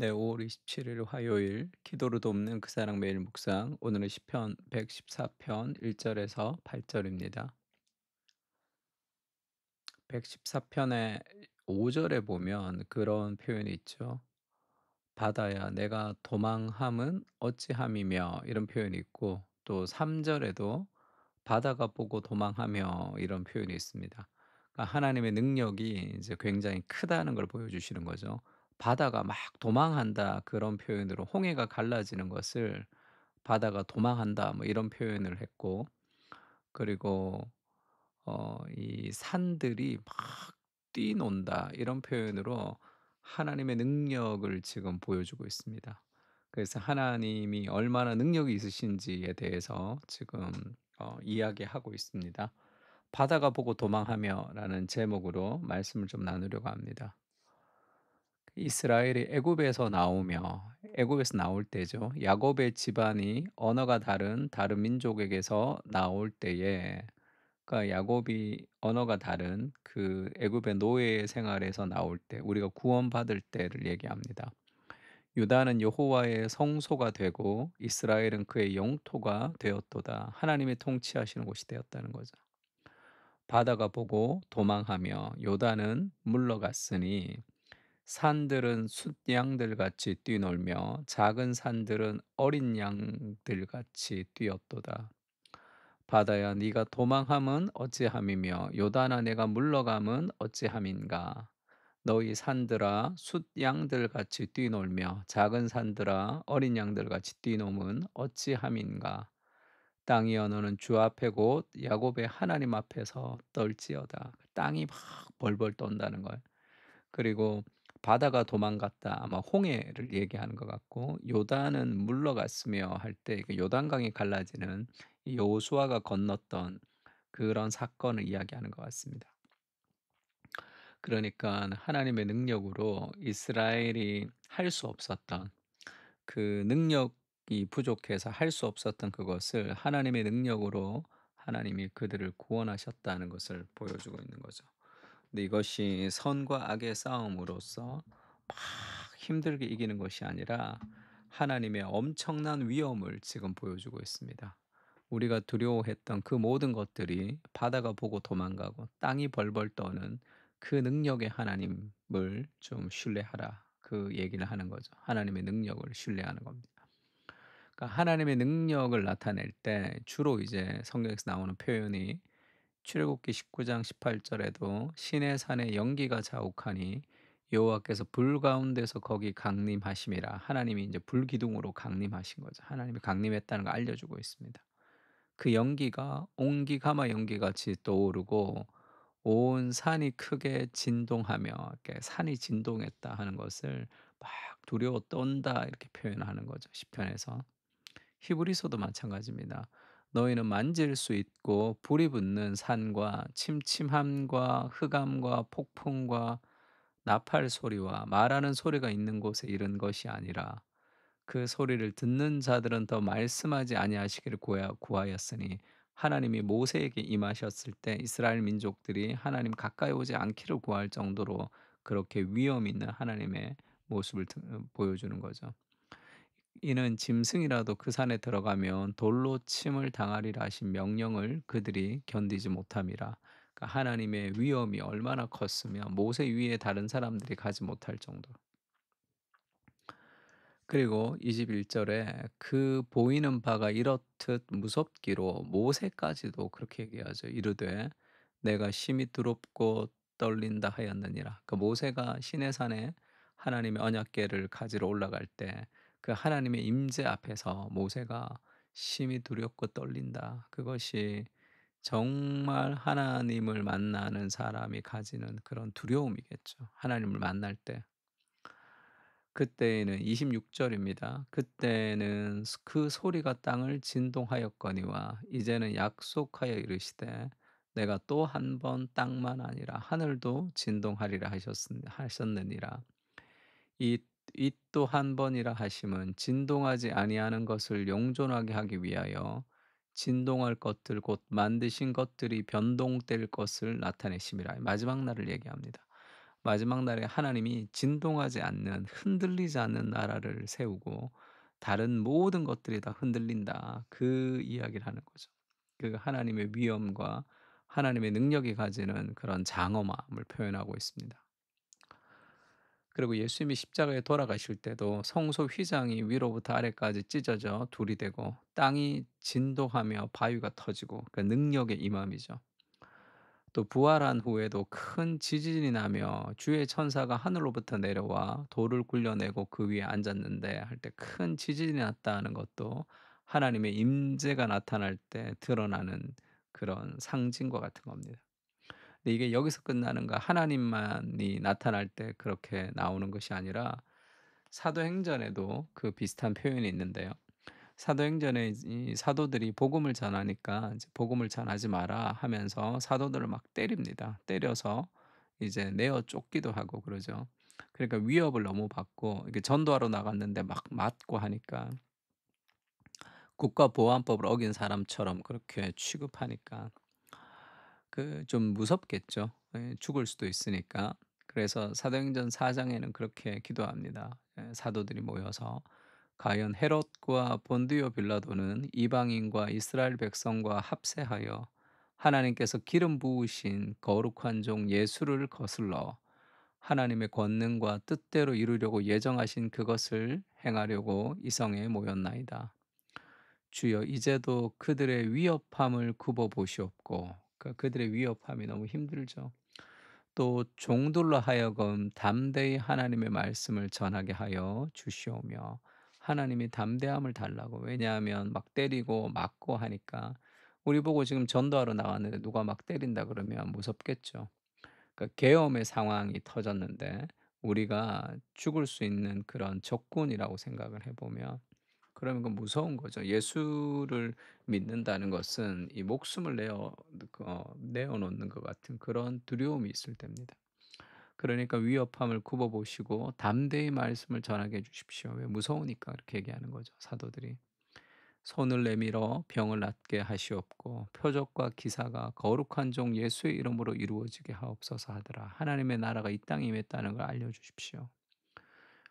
네, 5월 27일 화요일 기도로 돕는 그 사랑 매일 묵상. 오늘은 시편 114편 1절에서 8절입니다. 114편의 5절에 보면 그런 표현이 있죠. 바다야 내가 도망함은 어찌함이며 이런 표현이 있고, 또 3절에도 바다가 보고 도망하며 이런 표현이 있습니다. 그러니까 하나님의 능력이 이제 굉장히 크다는 걸 보여주시는 거죠. 바다가 막 도망한다 그런 표현으로 홍해가 갈라지는 것을 바다가 도망한다 뭐 이런 표현을 했고, 그리고 이 산들이 막 뛰논다 이런 표현으로 하나님의 능력을 지금 보여주고 있습니다. 그래서 하나님이 얼마나 능력이 있으신지에 대해서 지금 이야기하고 있습니다. 바다가 보고 도망하며라는 제목으로 말씀을 좀 나누려고 합니다. 이스라엘이 애굽에서 나올 때죠. 야곱의 집안이 언어가 다른 민족에게서 나올 때에, 그러니까 야곱이 언어가 다른 그 애굽의 노예 생활에서 나올 때, 우리가 구원받을 때를 얘기합니다. 유다는 여호와의 성소가 되고 이스라엘은 그의 영토가 되었도다. 하나님이 통치하시는 곳이 되었다는 거죠. 바다가 보고 도망하며 요단은 물러갔으니 산들은 숫양들 같이 뛰놀며 작은 산들은 어린 양들 같이 뛰었도다. 바다야 네가 도망함은 어찌함이며 요단아 내가 물러감은 어찌함인가. 너희 산들아 숫 양들 같이 뛰놀며 작은 산들아 어린 양들 같이 뛰노면 어찌함인가. 땅이여 너는 주 앞에 곧 야곱의 하나님 앞에서 떨지어다. 땅이 막 벌벌 떤다는 거예요. 그리고 바다가 도망갔다 아마 홍해를 얘기하는 것 같고, 요단은 물러갔으며 할 때 그 요단강이 갈라지는 이 여호수아가 건넜던 그런 사건을 이야기하는 것 같습니다. 그러니까 하나님의 능력으로 이스라엘이 할 수 없었던, 그 능력이 부족해서 할 수 없었던 그것을 하나님의 능력으로 하나님이 그들을 구원하셨다는 것을 보여주고 있는 거죠. 근데 이것이 선과 악의 싸움으로서 막 힘들게 이기는 것이 아니라 하나님의 엄청난 위엄을 지금 보여주고 있습니다. 우리가 두려워했던 그 모든 것들이 바다가 보고 도망가고 땅이 벌벌 떠는 그 능력의 하나님을 좀 신뢰하라. 그 얘기를 하는 거죠. 하나님의 능력을 신뢰하는 겁니다. 그러니까 하나님의 능력을 나타낼 때 주로 이제 성경에서 나오는 표현이, 출애굽기 19장 18절에도 신의 산에 연기가 자욱하니 여호와께서 불 가운데서 거기 강림하심이라. 하나님이 이제 불기둥으로 강림하신 거죠. 하나님이 강림했다는 걸 알려주고 있습니다. 그 연기가 옹기가마 연기같이 떠오르고 온 산이 크게 진동하며, 이렇게 산이 진동했다 하는 것을 막 두려워 떤다 이렇게 표현하는 거죠. 시편에서. 히브리서도 마찬가지입니다. 너희는 만질 수 있고 불이 붙는 산과 침침함과 흑암과 폭풍과 나팔 소리와 말하는 소리가 있는 곳에 이른 것이 아니라 그 소리를 듣는 자들은 더 말씀하지 아니하시기를 구하였으니. 하나님이 모세에게 임하셨을 때 이스라엘 민족들이 하나님 가까이 오지 않기를 구할 정도로 그렇게 위험 있는 하나님의 모습을 보여주는 거죠. 이는 짐승이라도 그 산에 들어가면 돌로 침을 당하리라 하신 명령을 그들이 견디지 못함이라. 그러니까 하나님의 위엄이 얼마나 컸으며 모세 위에 다른 사람들이 가지 못할 정도. 그리고 21절에 그 보이는 바가 이렇듯 무섭기로 모세까지도 그렇게 얘기하죠. 이르되 내가 심히 두렵고 떨린다 하였느니라. 그 모세가 시내산에 하나님의 언약궤를 가지러 올라갈 때 그 하나님의 임재 앞에서 모세가 심히 두렵고 떨린다. 그것이 정말 하나님을 만나는 사람이 가지는 그런 두려움이겠죠. 하나님을 만날 때. 그때에는 26절입니다. 그때는 그 소리가 땅을 진동하였거니와 이제는 약속하여 이르시되 내가 또 한 번 땅만 아니라 하늘도 진동하리라 하셨느니라. 이 이 또 한 번이라 하심은 진동하지 아니하는 것을 용존하게 하기 위하여 진동할 것들 곧 만드신 것들이 변동될 것을 나타내심이라. 마지막 날을 얘기합니다. 마지막 날에 하나님이 진동하지 않는 흔들리지 않는 나라를 세우고 다른 모든 것들이 다 흔들린다. 그 이야기를 하는 거죠. 그 하나님의 위엄과 하나님의 능력이 가지는 그런 장엄함을 표현하고 있습니다. 그리고 예수님이 십자가에 돌아가실 때도 성소 휘장이 위로부터 아래까지 찢어져 둘이 되고 땅이 진동하며 바위가 터지고 그 능력의 임함이죠. 또 부활한 후에도 큰 지진이 나며 주의 천사가 하늘로부터 내려와 돌을 굴려내고 그 위에 앉았는데 할 때 큰 지진이 났다는 것도 하나님의 임재가 나타날 때 드러나는 그런 상징과 같은 겁니다. 근데 이게 여기서 끝나는가 하나님만이 나타날 때 그렇게 나오는 것이 아니라 사도행전에도 그 비슷한 표현이 있는데요. 사도행전에 이 사도들이 복음을 전하니까 이제 "복음을 전하지 마라." 하면서 사도들을 막 때립니다. 때려서 이제 내어 쫓기도 하고 그러죠. 그러니까 위협을 너무 받고 이게 전도하러 나갔는데 막 맞고 하니까 국가보안법을 어긴 사람처럼 그렇게 취급하니까 그 좀 무섭겠죠. 예, 죽을 수도 있으니까. 그래서 사도행전 4 장에는 그렇게 기도합니다. 사도들이 모여서 과연 헤롯과 본디오 빌라도는 이방인과 이스라엘 백성과 합세하여 하나님께서 기름 부으신 거룩한 종 예수를 거슬러 하나님의 권능과 뜻대로 이루려고 예정하신 그것을 행하려고 이 성에 모였나이다. 주여 이제도 그들의 위협함을 굽어 보시옵고 그들의 위협함이 너무 힘들죠. 또 종들로 하여금 담대히 하나님의 말씀을 전하게 하여 주시오며 하나님이 담대함을 달라고 왜냐하면 막 때리고 맞고 하니까 우리 보고 지금 전도하러 나왔는데 누가 막 때린다 그러면 무섭겠죠. 그러니까 계엄의 상황이 터졌는데 우리가 죽을 수 있는 그런 적군이라고 생각을 해보면 그러면 그 무서운 거죠. 예수를 믿는다는 것은 이 목숨을 내어 놓는 것 같은 그런 두려움이 있을 때입니다. 그러니까 위협함을 굽어 보시고 담대히 말씀을 전하게 해 주십시오. 왜 무서우니까 그렇게 얘기하는 거죠, 사도들이. 손을 내밀어 병을 낫게 하시옵고 표적과 기사가 거룩한 종 예수의 이름으로 이루어지게 하옵소서 하더라. 하나님의 나라가 이 땅에 임했다는 걸 알려 주십시오.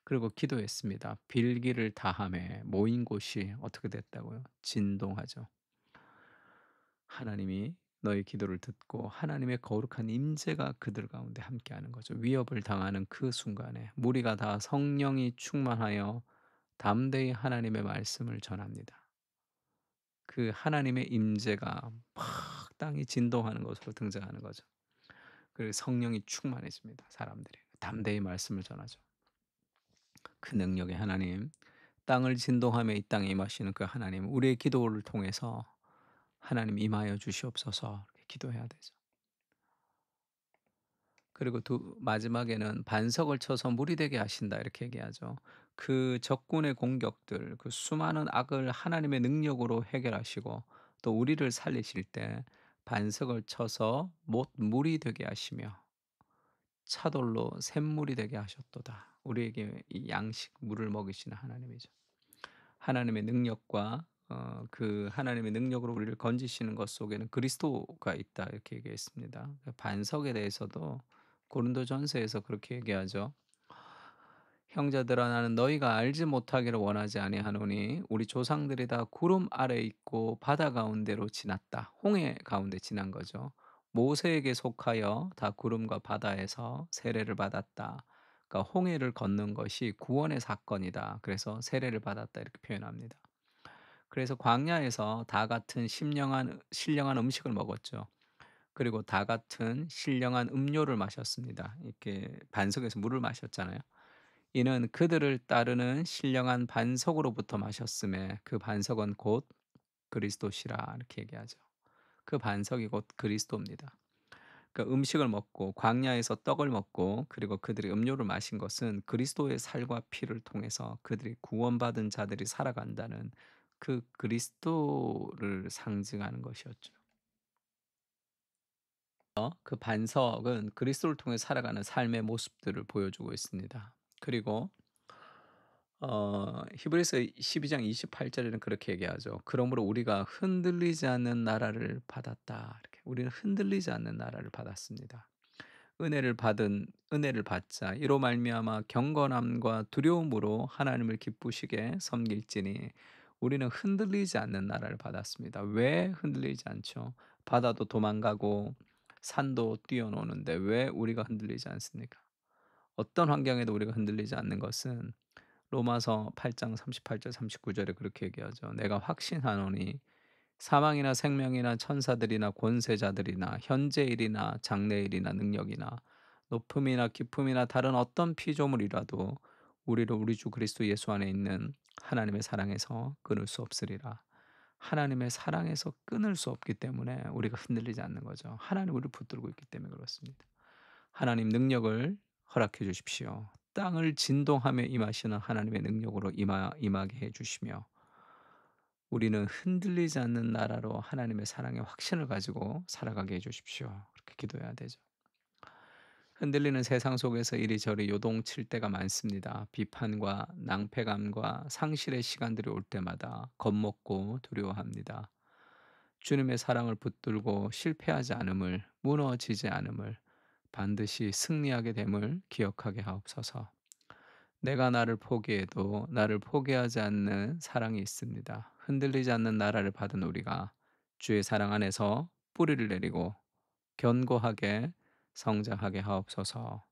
그리고 기도했습니다. 빌기를 다함에 모인 곳이 어떻게 됐다고요? 진동하죠. 하나님이 너의 기도를 듣고 하나님의 거룩한 임재가 그들 가운데 함께하는 거죠. 위협을 당하는 그 순간에 무리가 다 성령이 충만하여 담대히 하나님의 말씀을 전합니다. 그 하나님의 임재가 막 땅이 진동하는 것으로 등장하는 거죠. 그리고 성령이 충만해집니다. 사람들이 담대히 말씀을 전하죠. 그 능력의 하나님, 땅을 진동하며 이 땅에 임하시는 그 하나님, 우리의 기도를 통해서 하나님 임하여 주시옵소서 이렇게 기도해야 되죠. 그리고 두 마지막에는 "반석을 쳐서 물이 되게 하신다." 이렇게 얘기하죠. 그 적군의 공격들 그 수많은 악을 하나님의 능력으로 해결하시고 또 우리를 살리실 때 반석을 쳐서 못 물이 되게 하시며 차돌로 샘물이 되게 하셨도다. 우리에게 이 양식 물을 먹이시는 하나님이죠. 하나님의 능력과 그 하나님의 능력으로 우리를 건지시는 것 속에는 그리스도가 있다 이렇게 얘기했습니다. 그 반석에 대해서도 고린도전서에서 그렇게 얘기하죠. 형제들아 나는 너희가 알지 못하기를 원하지 아니하노니 우리 조상들이 다 구름 아래 있고 바다 가운데로 지났다. 홍해 가운데 지난 거죠. 모세에게 속하여 다 구름과 바다에서 세례를 받았다. 그러니까 홍해를 걷는 것이 구원의 사건이다. 그래서 세례를 받았다 이렇게 표현합니다. 그래서 광야에서 다 같은 신령한 음식을 먹었죠. 그리고 다 같은 신령한 음료를 마셨습니다. 이렇게 반석에서 물을 마셨잖아요. 이는 그들을 따르는 신령한 반석으로부터 마셨음에 그 반석은 곧 그리스도시라 이렇게 얘기하죠. 그 반석이 곧 그리스도입니다. 그 음식을 먹고 광야에서 떡을 먹고 그리고 그들이 음료를 마신 것은 그리스도의 살과 피를 통해서 그들이 구원받은 자들이 살아간다는 그 그리스도를 상징하는 것이었죠. 그 반석은 그리스도를 통해 살아가는 삶의 모습들을 보여주고 있습니다. 그리고 히브리서 12장 28 절에는 그렇게 얘기하죠. "그러므로 우리가 흔들리지 않는 나라를 받았다." 이렇게. 우리는 흔들리지 않는 나라를 받았습니다. 은혜를 받자. 이로 말미암아 경건함과 두려움으로 하나님을 기쁘시게 섬길지니 우리는 흔들리지 않는 나라를 받았습니다. 왜 흔들리지 않죠? 바다도 도망가고 산도 뛰어노는데 왜 우리가 흔들리지 않습니까? 어떤 환경에도 우리가 흔들리지 않는 것은 로마서 8장 38절 39 절에 그렇게 얘기하죠. "내가 확신하노니 사망이나 생명이나 천사들이나 권세자들이나 현재일이나 장래일이나 능력이나 높음이나 깊음이나 다른 어떤 피조물이라도 우리를 우리 주 그리스도 예수 안에 있는 하나님의 사랑에서 끊을 수 없으리라." 하나님의 사랑에서 끊을 수 없기 때문에 우리가 흔들리지 않는 거죠. 하나님 우리를 붙들고 있기 때문에 그렇습니다. 하나님 능력을 허락해 주십시오. 땅을 진동하며 임하시는 하나님의 능력으로 임하게 해 주시며 우리는 흔들리지 않는 나라로 하나님의 사랑의 확신을 가지고 살아가게 해 주십시오. 그렇게 기도해야 되죠. 흔들리는 세상 속에서 이리저리 요동칠 때가 많습니다. 비판과 낭패감과 상실의 시간들이 올 때마다 겁먹고 두려워합니다. 주님의 사랑을 붙들고 실패하지 않음을, 무너지지 않음을, 반드시 승리하게 됨을 기억하게 하옵소서. 내가 나를 포기해도 나를 포기하지 않는 사랑이 있습니다. 흔들리지 않는 나라를 받은 우리가 주의 사랑 안에서 뿌리를 내리고 견고하게 성장하게 하옵소서.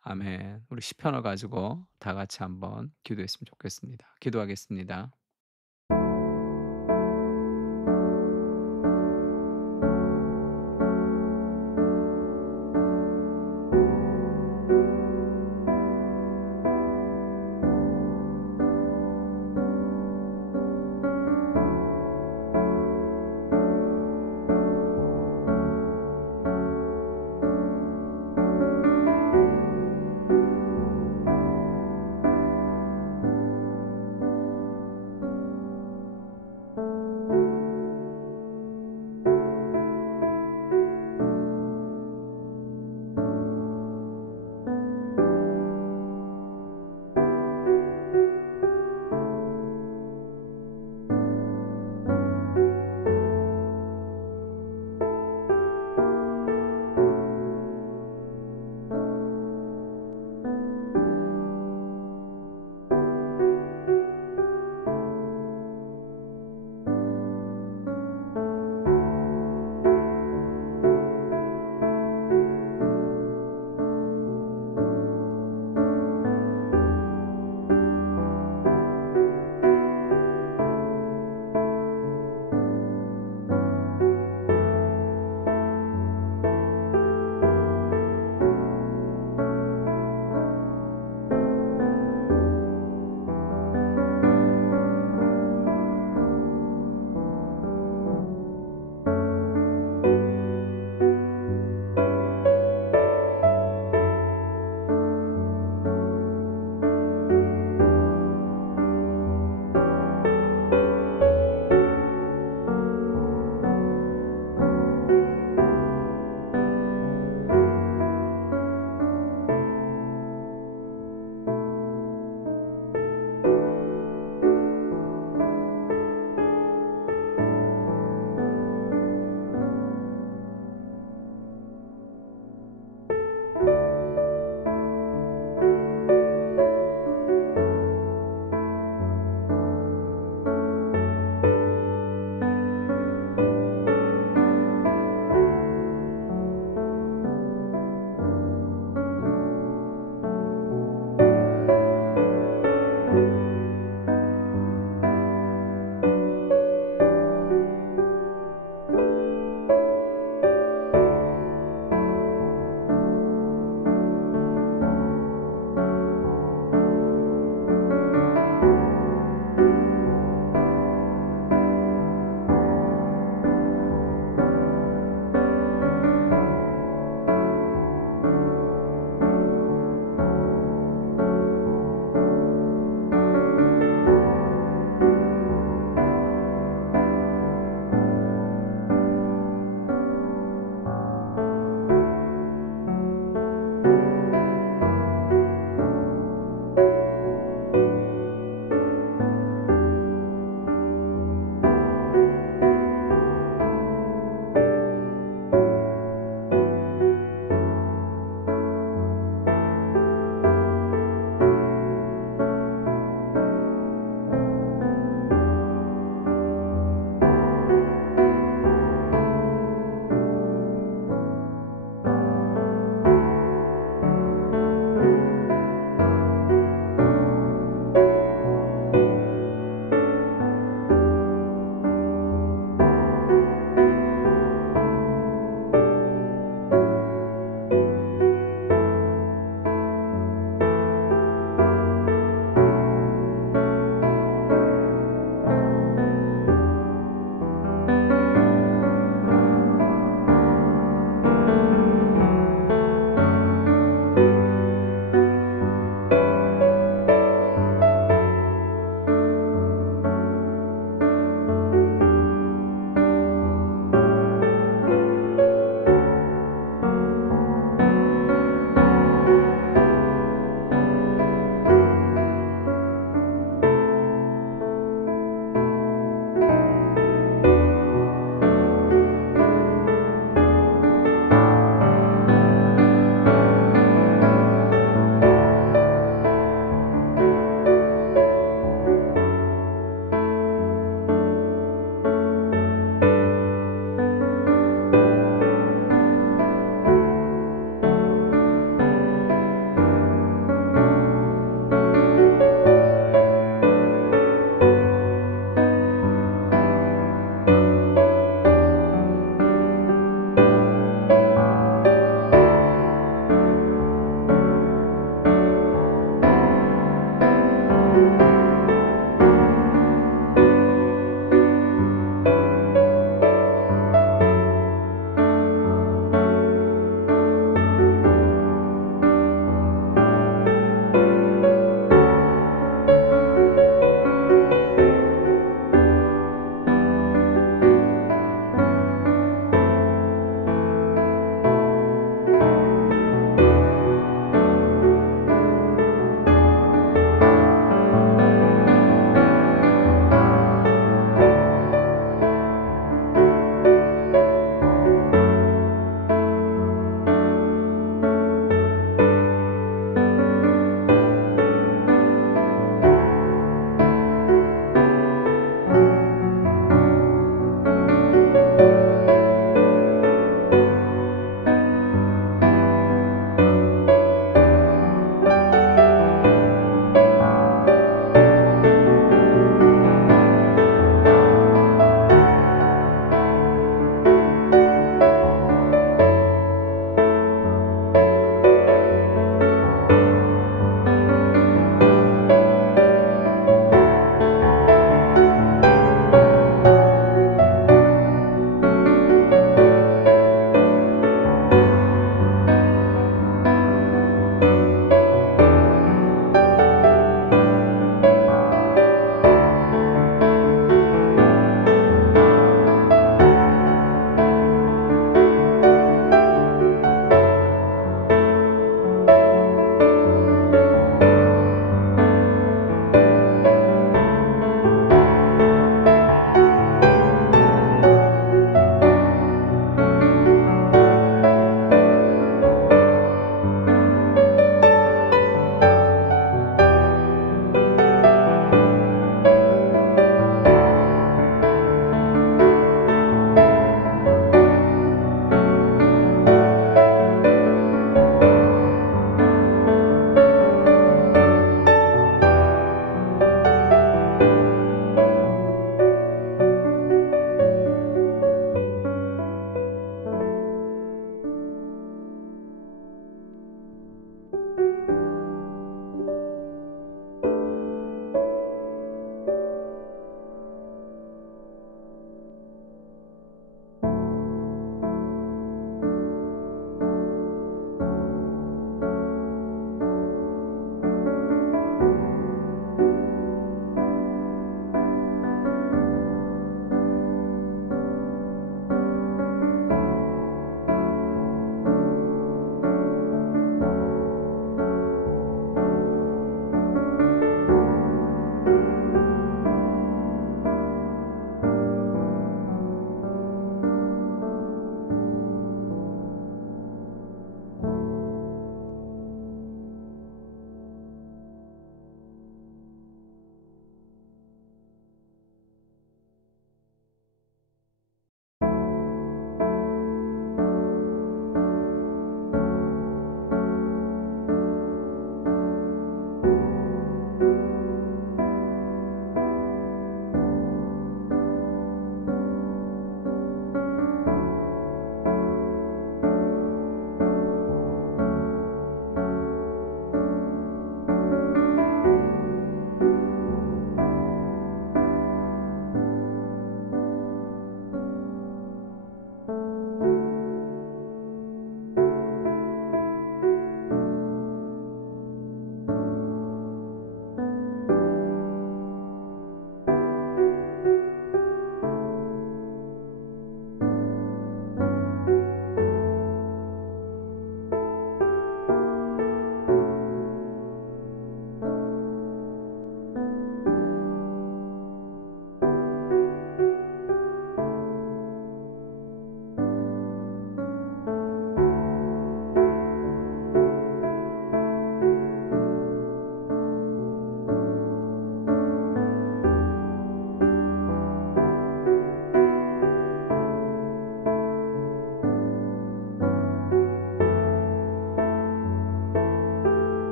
아멘. 우리 시편을 가지고 다 같이 한번 기도했으면 좋겠습니다. 기도하겠습니다.